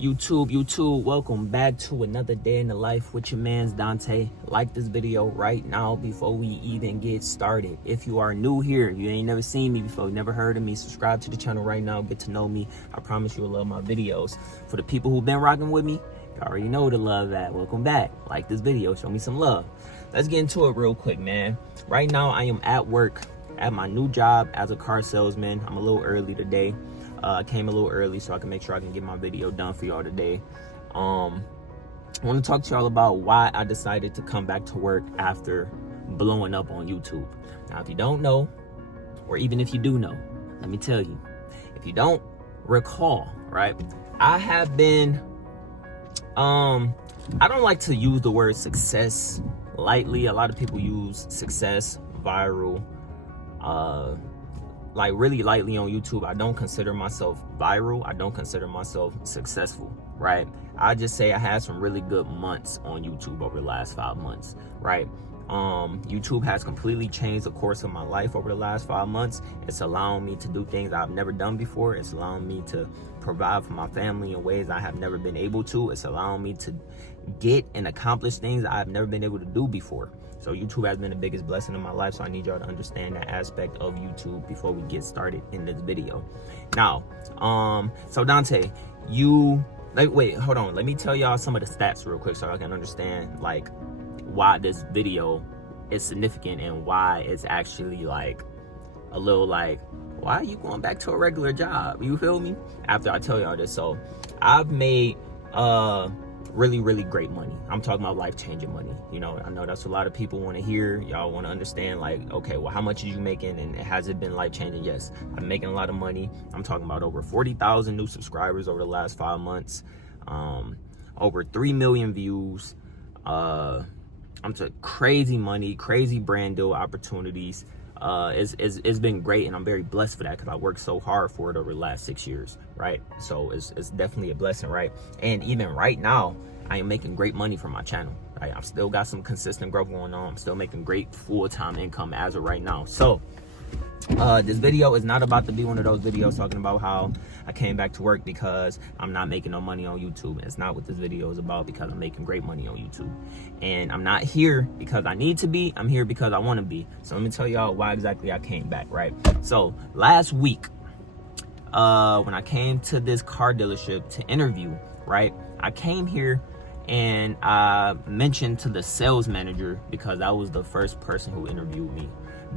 YouTube, welcome back to another day in the life with your man's Dante. Like this video right now before we even get started. If you are new here, you ain't never seen me before, never heard of me, subscribe to the channel right now, get to know me. I promise you'll love my videos. For the people who've been rocking with me, you already know the love that. Welcome back. Like this video, show me some love. Let's get into it real quick, man. Right now I am at work at my new job as a car salesman. I'm a little early today. I came a little early so I can make sure I can get my video done for y'all today. I want to talk to y'all about why I decided to come back to work after blowing up on YouTube. Now, if you don't know, or even if you do know, let me tell you. If you don't recall, right, I have been, I don't like to use the word success lightly. A lot of people use success, viral, like really lightly on YouTube. I don't consider myself viral. I don't consider myself successful, right? I just say I had some really good months on YouTube over the last 5 months, right? YouTube has completely changed the course of my life over the last 5 months. It's allowing me to do things I've never done before. It's allowing me to provide for my family in ways I have never been able to. It's allowing me to get and accomplish things I've never been able to do before. So YouTube has been the biggest blessing in my life. So I need y'all to understand that aspect of YouTube before we get started in this video. Now, so Dante, wait, hold on. Let me tell y'all some of the stats real quick so I can understand like why this video is significant and why it's actually like a little like, why are you going back to a regular job? You feel me? After I tell y'all this. So I've made, really great money. I'm talking about life-changing money. You know, I know that's a lot of people want to hear. Y'all want to understand like, okay, well, how much are you making and has it been life-changing? Yes, I'm making a lot of money. I'm talking about over 40,000 new subscribers over the last 5 months, over 3 million views. I'm to crazy money, crazy brand deal opportunities. It's been great, and I'm very blessed for that because I worked so hard for it over the last 6 years, right? So it's definitely a blessing, right? And even right now, I am making great money from my channel, right? I've still got some consistent growth going on. I'm still making great full-time income as of right now. So this video is not about to be one of those videos talking about how I came back to work because I'm not making no money on YouTube. It's not what this video is about, because I'm making great money on YouTube. And I'm not here because I need to be. I'm here because I want to be. So let me tell y'all why exactly I came back, right? So last week, when I came to this car dealership to interview, right, I came here and I mentioned to the sales manager, because that was the first person who interviewed me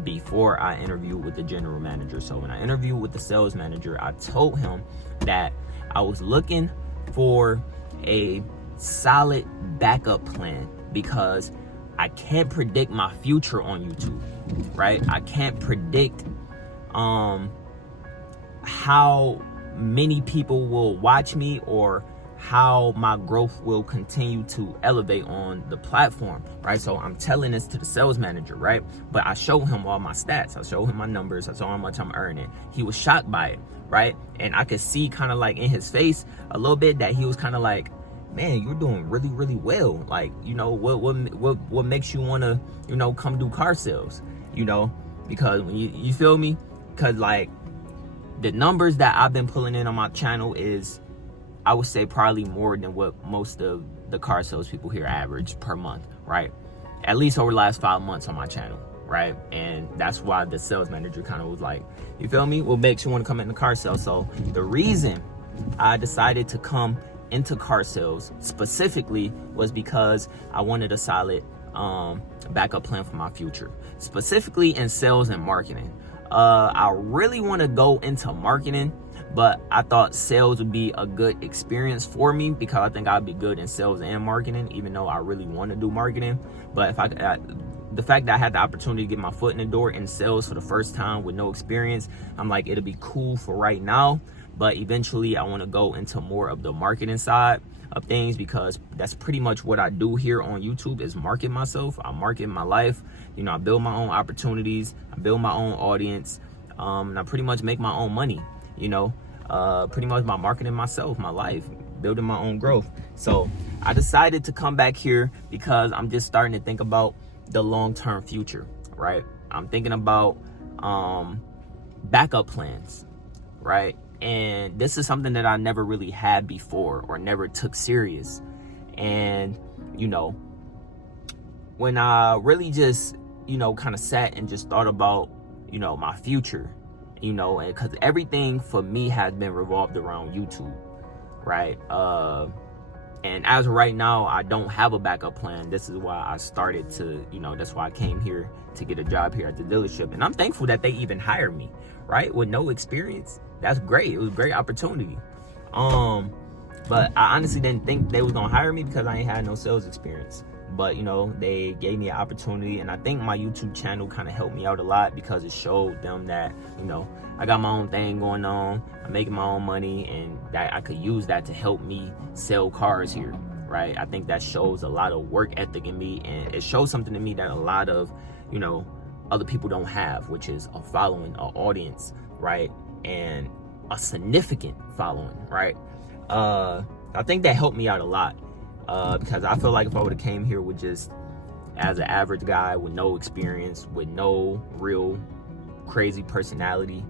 before I interviewed with the general manager. So when I interviewed with the sales manager, I told him that I was looking for a solid backup plan because I can't predict my future on YouTube, right? I can't predict how many people will watch me or how my growth will continue to elevate on the platform, right? So I'm telling this to the sales manager, right? But I show him all my stats. I show him my numbers. I saw how much I'm earning. He was shocked by it, right? And I could see kind of like in his face a little bit that he was kind of like, man, you're doing really well. Like, you know, what makes you want to, you know, come do car sales, you know? Because when you feel me? Because like the numbers that I've been pulling in on my channel is, I would say, probably more than what most of the car sales people here average per month, right? At least over the last 5 months on my channel, right? And that's why the sales manager kind of was like, you feel me? What makes you want to come into car sales? So the reason I decided to come into car sales specifically was because I wanted a solid backup plan for my future, specifically in sales and marketing. I really want to go into marketing, but I thought sales would be a good experience for me because I think I'd be good in sales and marketing, even though I really want to do marketing. But if the fact that I had the opportunity to get my foot in the door in sales for the first time with no experience, I'm like, it'll be cool for right now. But eventually I want to go into more of the marketing side of things, because that's pretty much what I do here on YouTube, is market myself. I market my life. You know, I build my own opportunities. I build my own audience. And I pretty much make my own money, you know, pretty much by marketing myself, my life, building my own growth. So I decided to come back here because I'm just starting to think about the long-term future, right? I'm thinking about backup plans, right? And this is something that I never really had before or never took serious. And, you know, when I really just, you know, kind of sat and just thought about, you know, my future, you know, and because everything for me has been revolved around YouTube, right? And as of right now, I don't have a backup plan. This is why I started to, you know, that's why I came here to get a job here at the dealership. And I'm thankful that they even hired me, right? With no experience. That's great. It was a great opportunity. But I honestly didn't think they was gonna hire me because I ain't had no sales experience. But, you know, they gave me an opportunity, and I think my YouTube channel kind of helped me out a lot because it showed them that, you know, I got my own thing going on, I'm making my own money, and that I could use that to help me sell cars here, right? I think that shows a lot of work ethic in me, and it shows something to me that a lot of, you know, other people don't have, which is a following, an audience, right? And a significant following, right? I think that helped me out a lot. Because I feel like if I would have came here with just as an average guy with no experience, with no real crazy personality,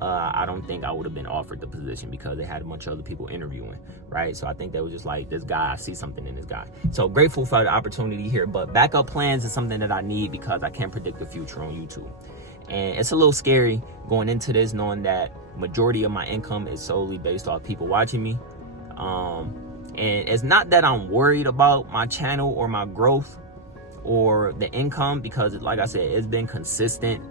I don't think I would have been offered the position because they had a bunch of other people interviewing, right? So I think they were just like, this guy, I see something in this guy. So grateful for the opportunity here, but backup plans is something that I need because I can't predict the future on YouTube. And it's a little scary going into this, knowing that majority of my income is solely based off people watching me. And it's not that I'm worried about my channel or my growth or the income, because like I said, it's been consistent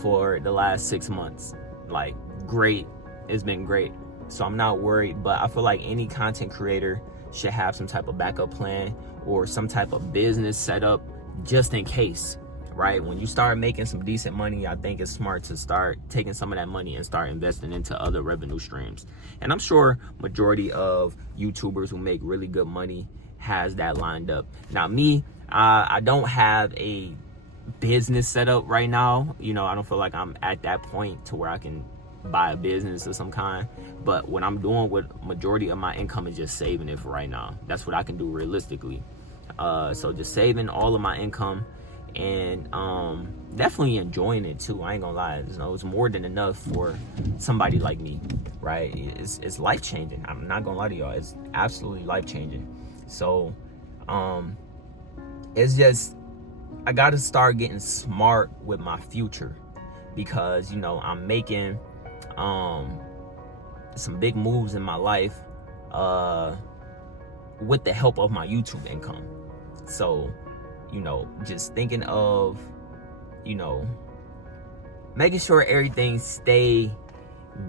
for the last 6 months. Like, great. It's been great. So I'm not worried, but I feel like any content creator should have some type of backup plan or some type of business set up just in case, right? When you start making some decent money, I think it's smart to start taking some of that money and start investing into other revenue streams. And I'm sure majority of YouTubers who make really good money has that lined up. Now me, I don't have a business set up right now. You know, I don't feel like I'm at that point to where I can buy a business of some kind. But what I'm doing with majority of my income is just saving it for right now. That's what I can do realistically. So just saving all of my income, and definitely enjoying it too. I ain't gonna lie, you know, it's more than enough for somebody like me, right? It's life-changing. I'm not gonna lie to y'all, it's absolutely life-changing. So it's just, I gotta start getting smart with my future, because, you know, I'm making some big moves in my life with the help of my YouTube income. So, you know, just thinking of, you know, making sure everything stay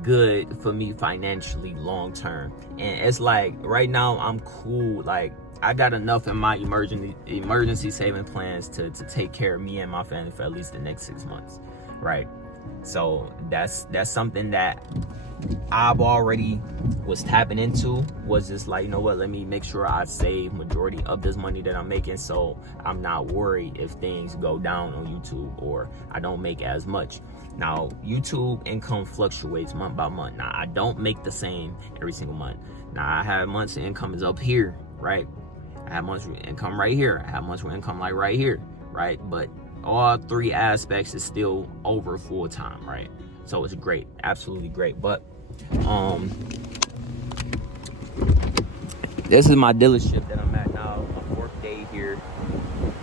good for me financially long term. And it's like right now I'm cool. Like, I got enough in my emergency saving plans to take care of me and my family for at least the next 6 months, right? So that's something that I've already was tapping into, was just like, you know what, let me make sure I save majority of this money that I'm making, so I'm not worried if things go down on YouTube or I don't make as much. Now, YouTube income fluctuates month by month. Now, I don't make the same every single month. Now, I have months of income is up here, right? I have months of income right here. I have months of income like right here, right? But all three aspects is still over full time, right? So it's great, absolutely great. But this is my dealership that I'm at now, my 4th day here,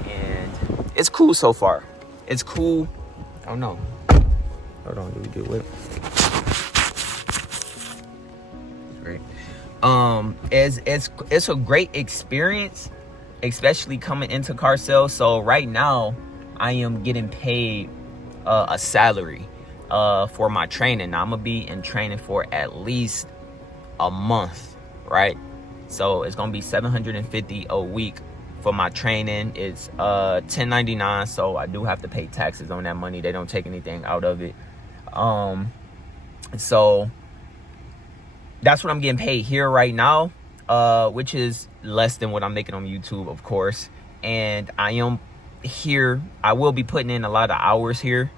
and it's cool so far. It's cool. I don't know. Hold on, do we do it? It's great. It's a great experience, especially coming into car sales. So right now, I am getting paid a salary for my training. Now, I'm gonna be in training for at least a month, right? So it's gonna be $750 a week for my training. It's $10.99, so I do have to pay taxes on that money. They don't take anything out of it. So that's what I'm getting paid here right now, which is less than what I'm making on YouTube, of course. And I am here, I will be putting in a lot of hours here,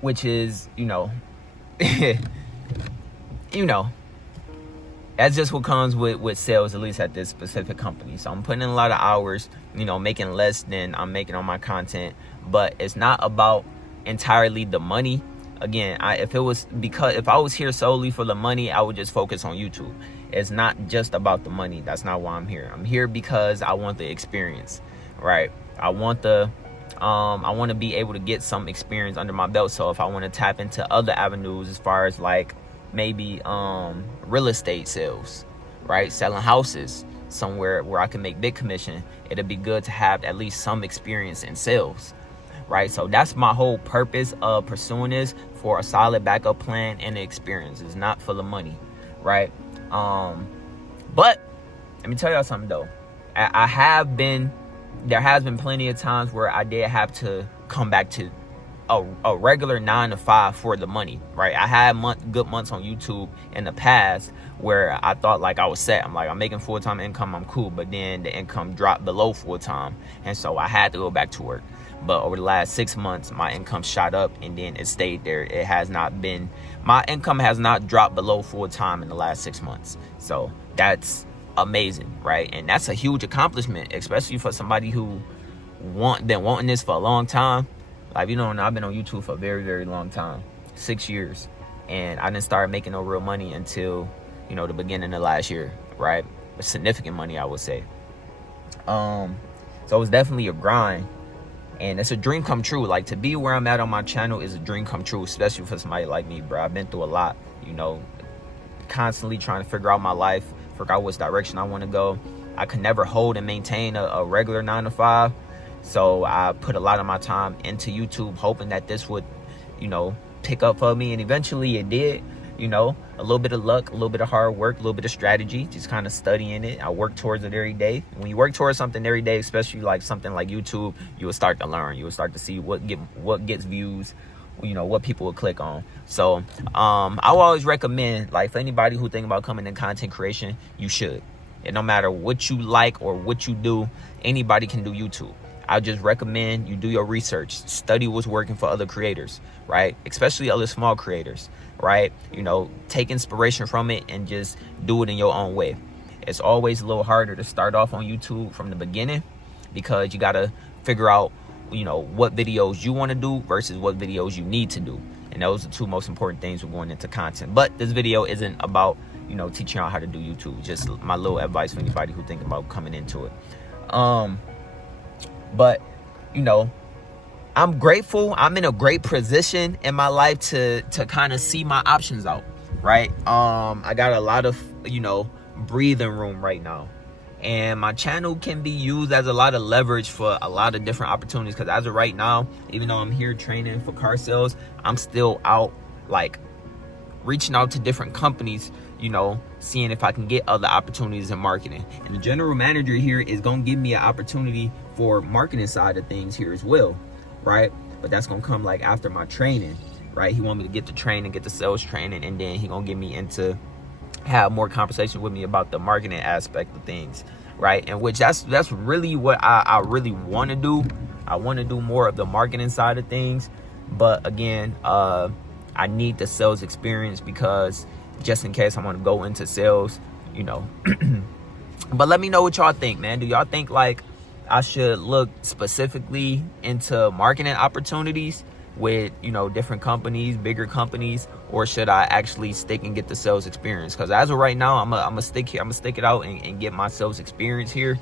which is, you know, you know, that's just what comes with sales, at least at this specific company. So I'm putting in a lot of hours, you know, making less than I'm making on my content. But it's not about entirely the money. again, if I was here solely for the money, I would just focus on YouTube. It's not just about the money. That's not why I'm here. I'm here because I want the experience, right? I want to be able to get some experience under my belt. So if I want to tap into other avenues, as far as like maybe real estate sales, right? Selling houses somewhere where I can make big commission, it'd be good to have at least some experience in sales, right? So that's my whole purpose of pursuing this, for a solid backup plan and the experience. It's not for the money, right? But let me tell y'all something though. There has been plenty of times where I did have to come back to a regular 9 to 5 for the money, right? I had good months on YouTube in the past where I thought like I was set. I'm making full-time income, I'm cool. But then the income dropped below full-time, and so I had to go back to work. But over the last 6 months, my income shot up, and then it stayed there. My income has not dropped below full-time in the last 6 months. So that's amazing, right? And that's a huge accomplishment, especially for somebody who been wanting this for a long time. Like, you know, I've been on YouTube for a very, very long time, 6 years, and I didn't start making no real money until, you know, the beginning of last year, right? Significant money, I would say. So it was definitely a grind, and it's a dream come true. Like, to be where I'm at on my channel is a dream come true, especially for somebody like me, bro. I've been through a lot, you know, constantly trying to figure out my life, figure out which direction I want to go. I could never hold and maintain a regular 9 to 5. So I put a lot of my time into YouTube, hoping that this would, you know, pick up for me. And eventually it did. You know, a little bit of luck, a little bit of hard work, a little bit of strategy, just kind of studying it. I work towards it every day. When you work towards something every day, especially like something like YouTube, you will start to learn. You will start to see what gets views, you know, what people will click on. So I will always recommend, like, for anybody who think about coming in content creation, you should. And no matter what you like or what you do, anybody can do YouTube. I just recommend you do your research, study what's working for other creators, right? Especially other small creators, right? You know, take inspiration from it and just do it in your own way. It's always a little harder to start off on YouTube from the beginning, because you got to figure out, you know, what videos you want to do versus what videos you need to do. And those are the two most important things when going into content. But this video isn't about, you know, teaching y'all how to do YouTube. Just my little advice for anybody who think about coming into it. But, you know, I'm grateful. I'm in a great position in my life to kind of see my options out, right? I got a lot of, you know, breathing room right now. And my channel can be used as a lot of leverage for a lot of different opportunities. Because as of right now, even though I'm here training for car sales, I'm still out, like, reaching out to different companies, you know, seeing if I can get other opportunities in marketing. And the general manager here is going to give me an opportunity for marketing side of things here as well, right? But that's going to come like after my training, right? He want me to get the training, get the sales training, and then he going to get me into have more conversation with me about the marketing aspect of things, right? And which that's really what I really want to do. I want to do more of the marketing side of things. But again, I need the sales experience, because just in case I want to go into sales, you know. But let me know what y'all think, man. Do y'all think like I should look specifically into marketing opportunities with, you know, different companies, bigger companies, or should I actually stick and get the sales experience? Because as of right now, I'm gonna stick here. I'm gonna stick it out and get my sales experience here.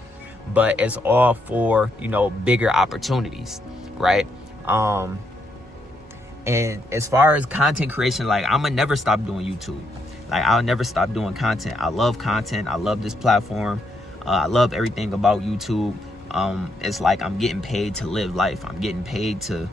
But it's all for, you know, bigger opportunities, right? And as far as content creation, like, I'm gonna never stop doing YouTube. Like, I'll never stop doing content. I love content. I love this platform. I love everything about YouTube. It's like I'm getting paid to live life. I'm getting paid to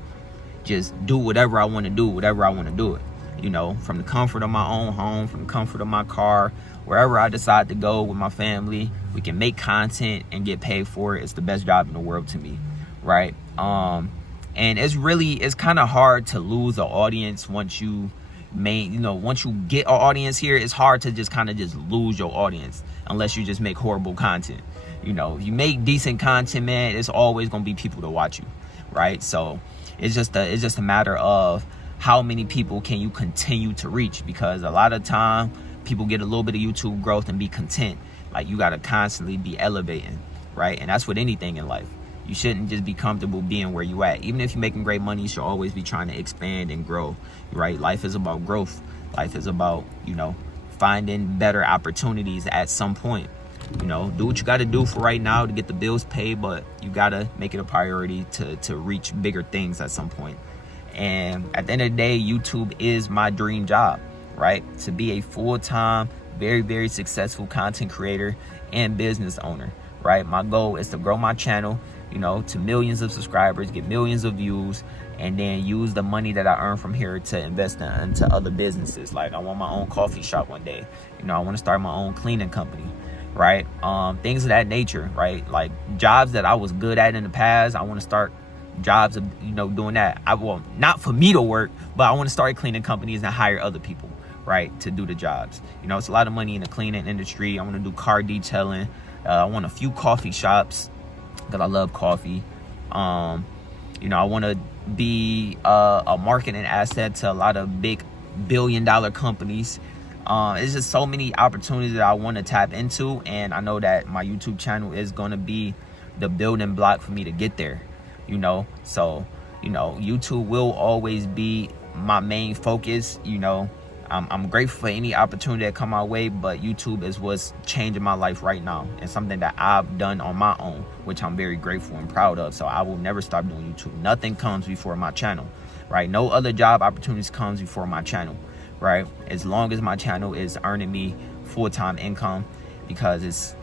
just do whatever I want to do, whatever I want to do it. You know, from the comfort of my own home, from the comfort of my car, wherever I decide to go with my family, we can make content and get paid for it. It's the best job in the world to me, right? And it's kind of hard to lose an audience once you once you get an audience here. It's hard to just kind of just lose your audience unless you just make horrible content. You know, if you make decent content, man, it's always gonna be people to watch you, right? So it's just a matter of how many people can you continue to reach, because a lot of time people get a little bit of YouTube growth and be content. Like, you gotta constantly be elevating, right? And that's with anything in life. You shouldn't just be comfortable being where you at. Even if you're making great money, you should always be trying to expand and grow, right? Life is about growth. Life is about, finding better opportunities at some point. Do what you got to do for right now to get the bills paid, but you got to make it a priority to reach bigger things at some point. And at the end of the day, YouTube is my dream job, right? To be a full-time, very, very successful content creator and business owner, right? My goal is to grow my channel, to millions of subscribers, get millions of views, and then use the money that I earn from here to invest into other businesses. Like, I want my own coffee shop one day. I want to start my own cleaning company, right? Things of that nature, right? Like jobs that I was good at in the past, I want to start jobs of, doing that. Not for me to work, but I want to start cleaning companies and hire other people, right, to do the jobs. It's a lot of money in the cleaning industry. I want to do car detailing. I want a few coffee shops because I love coffee. I want to be a marketing asset to a lot of big billion-dollar companies. It's just so many opportunities that I want to tap into, and I know that my YouTube channel is going to be the building block for me to get there. So YouTube will always be my main focus. I'm grateful for any opportunity that come my way, but YouTube is what's changing my life right now, and something that I've done on my own, which I'm very grateful and proud of. So I will never stop doing YouTube. Nothing comes before my channel, right? No other job opportunities comes before my channel, right? As long as my channel is earning me full-time income, because it's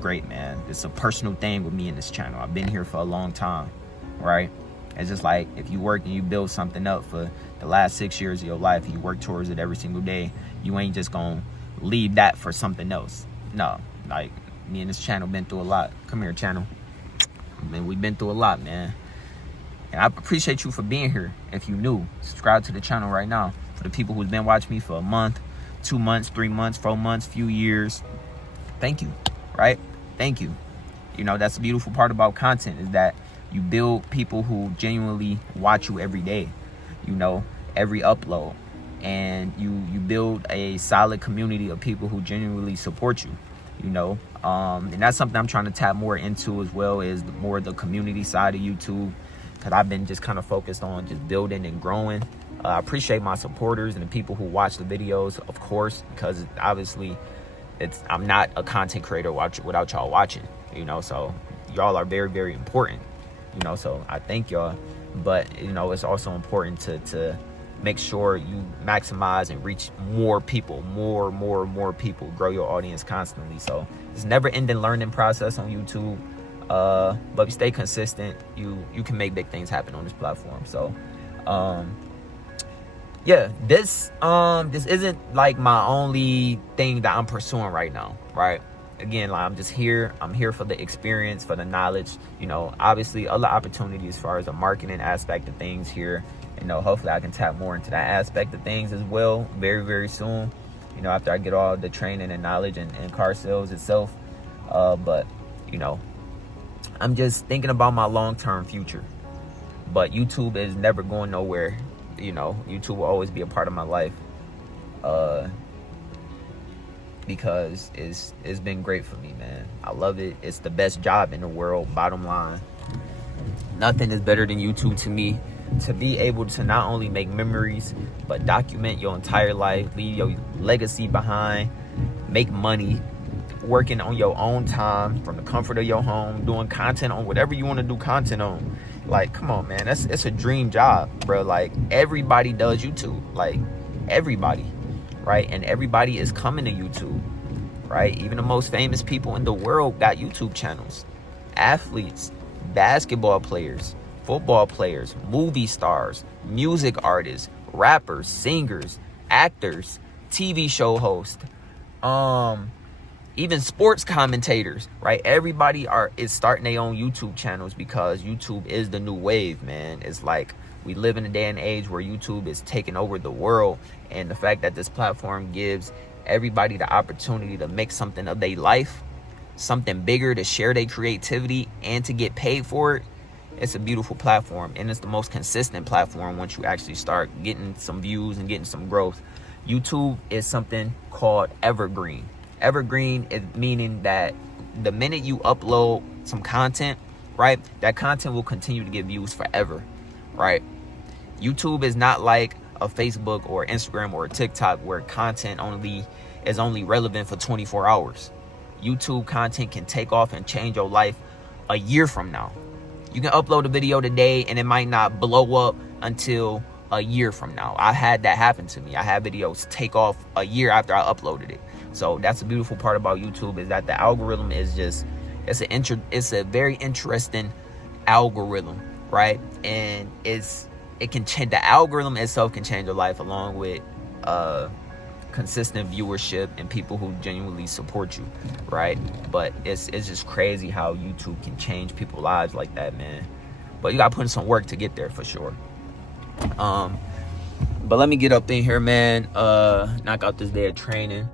great, man. It's a personal thing with me and this channel. I've been here for a long time, right? It's just like if you work and you build something up for the last 6 years of your life, you work towards it every single day, you ain't just gonna leave that for something else. No, like me and this channel been through a lot. Come here, channel. We've been through a lot, man. And I appreciate you for being here. If you new, subscribe to the channel right now. For the people who's been watching me for a month, 2 months, 3 months, 4 months, few years, thank you, right? Thank you. That's the beautiful part about content, is that you build people who genuinely watch you every day, every upload, and you build a solid community of people who genuinely support you, and that's something I'm trying to tap more into as well, is more the community side of YouTube, because I've been just kind of focused on just building and growing. I appreciate my supporters and the people who watch the videos, of course, because obviously I'm not a content creator without y'all watching, so y'all are very, very important. So I thank y'all, but it's also important to make sure you maximize and reach more people, more people, grow your audience constantly. So it's never ending learning process on YouTube, but if you stay consistent, you can make big things happen on this platform. So yeah, this isn't like my only thing that I'm pursuing right now, right? Again, like, I'm just here. I'm here for the experience, for the knowledge. Obviously other opportunities as far as the marketing aspect of things here. Hopefully I can tap more into that aspect of things as well very, very soon. After I get all the training and knowledge and car sales itself. But I'm just thinking about my long-term future. But YouTube is never going nowhere. YouTube will always be a part of my life. Because it's been great for me, man. I love it. It's the best job in the world, bottom line. Nothing is better than YouTube to me. To be able to not only make memories, but document your entire life, leave your legacy behind, make money, working on your own time from the comfort of your home, doing content on whatever you want to do content on. Like, come on, man. It's a dream job, bro. Like, everybody does YouTube. Like, everybody. Right? And everybody is coming to YouTube, right? Even the most famous people in the world got YouTube channels. Athletes, basketball players, football players, movie stars, music artists, rappers, singers, actors, TV show hosts, even sports commentators, right? Everybody is starting their own YouTube channels because YouTube is the new wave, man. It's like we live in a day and age where YouTube is taking over the world, and the fact that this platform gives everybody the opportunity to make something of their life, something bigger, to share their creativity and to get paid for it, it's a beautiful platform. And it's the most consistent platform once you actually start getting some views and getting some growth. YouTube is something called evergreen. Evergreen is meaning that the minute you upload some content, right? That content will continue to get views forever, right? YouTube is not like a Facebook or Instagram or a TikTok where content is only relevant for 24 hours. YouTube content can take off and change your life a year from now. You can upload a video today and it might not blow up until a year from now. I had that happen to me. I had videos take off a year after I uploaded it. So that's the beautiful part about YouTube, is that the algorithm is just, it's a very interesting algorithm, right? And it can change, the algorithm itself can change your life, along with consistent viewership and people who genuinely support you, right? But it's just crazy how YouTube can change people's lives like that, man. But you gotta put in some work to get there, for sure. But let me get up in here, man. Knock out this day of training.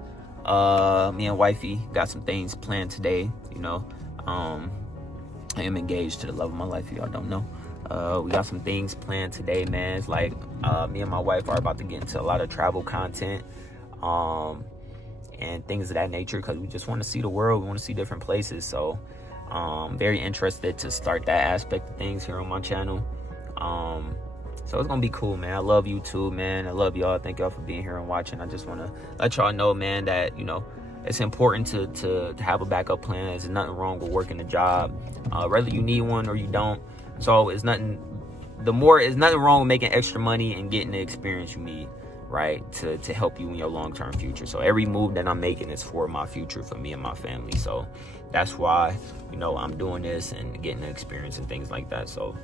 Me and wifey got some things planned today. You know, I am engaged to the love of my life, if y'all don't know. We got some things planned today, man. It's like me and my wife are about to get into a lot of travel content, and things of that nature, because we just want to see the world. We want to see different places. So very interested to start that aspect of things here on my channel. So it's gonna be cool, man. I love YouTube, man. I love y'all. Thank y'all for being here and watching. I just want to let y'all know, man, that, you know, it's important to have a backup plan. There's nothing wrong with working a job, whether you need one or you don't. So it's nothing wrong with making extra money and getting the experience you need, right, to help you in your long-term future. So every move that I'm making is for my future, for me and my family. So that's why, you know, I'm doing this and getting the experience and things like that. So,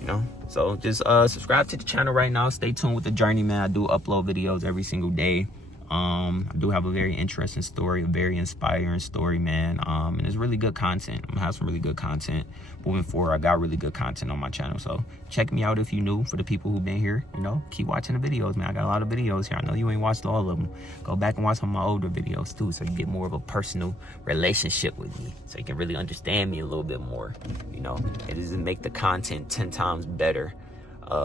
you know, so just subscribe to the channel right now. Stay tuned with the journey, man. I do upload videos every single day. I do have a very interesting story, a very inspiring story, man. And it's really good content. I'm gonna have some really good content moving forward. I got really good content on my channel. So check me out if you're new. For the people who've been here, you know, keep watching the videos, man. I got a lot of videos here. I know you ain't watched all of them. Go back and watch some of my older videos too, so you get more of a personal relationship with me, so you can really understand me a little bit more. You know, it doesn't make the content 10 times better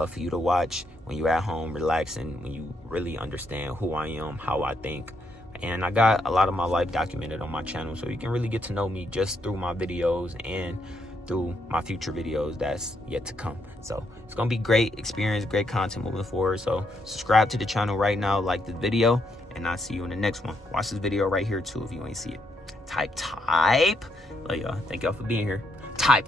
for you to watch when you're at home relaxing, when you really understand who I am, how I think. And I got a lot of my life documented on my channel, so you can really get to know me just through my videos and through my future videos that's yet to come. So it's gonna be great experience, great content moving forward. So subscribe to the channel right now, like the video, and I'll see you in the next one. Watch this video right here too if you ain't see it. Type. Love y'all. Thank y'all for being here. Type.